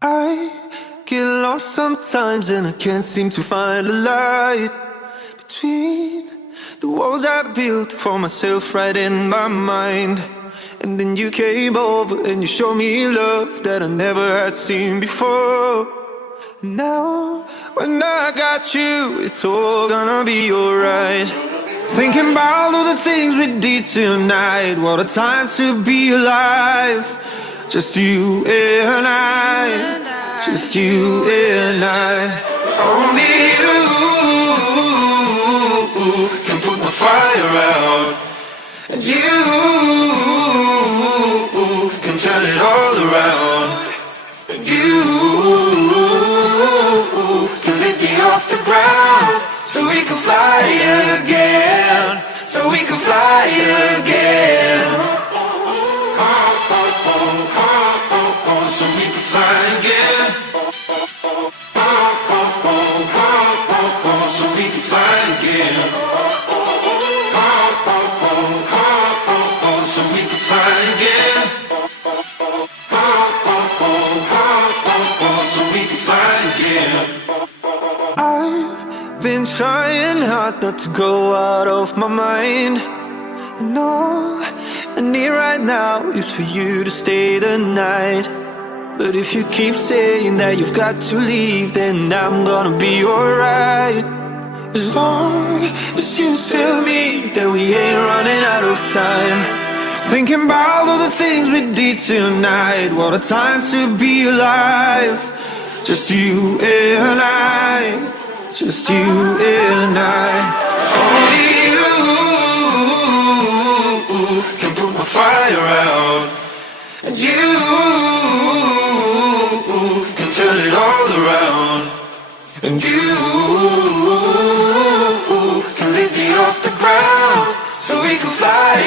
I get lost sometimes and I can't seem to find a light between the walls I built for myself right in my mind. And then you came over and you showed me love that I never had seen before. And now when I got you, it's all gonna be alright. Thinking about all the things we did tonight. What a time to be alive. Just you and I, just you and I. Only you can put my fire out, and you can turn it all around, and you can lift me off the ground, so we can fly again, so we can fly again. So we can fly again. So we can fly again. So we can fly again. So we can fly again. I've been trying hard not to go out of my mind. And all I need right now is for you to stay the night. But if you keep saying that you've got to leave, then I'm gonna be alright. As long as you tell me that we ain't running out of time. Thinking about all the things we did tonight. What a time to be alive. Just you and I, just you and I. Only you can put my fire out, and you can turn it all around, and you can lift me off the ground, so we can fly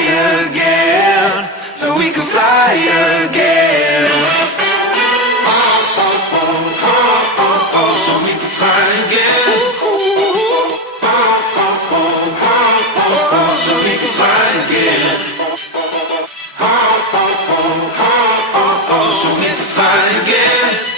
again, so we can fly again. So we can fly again. So we can fly again. So we can fly again.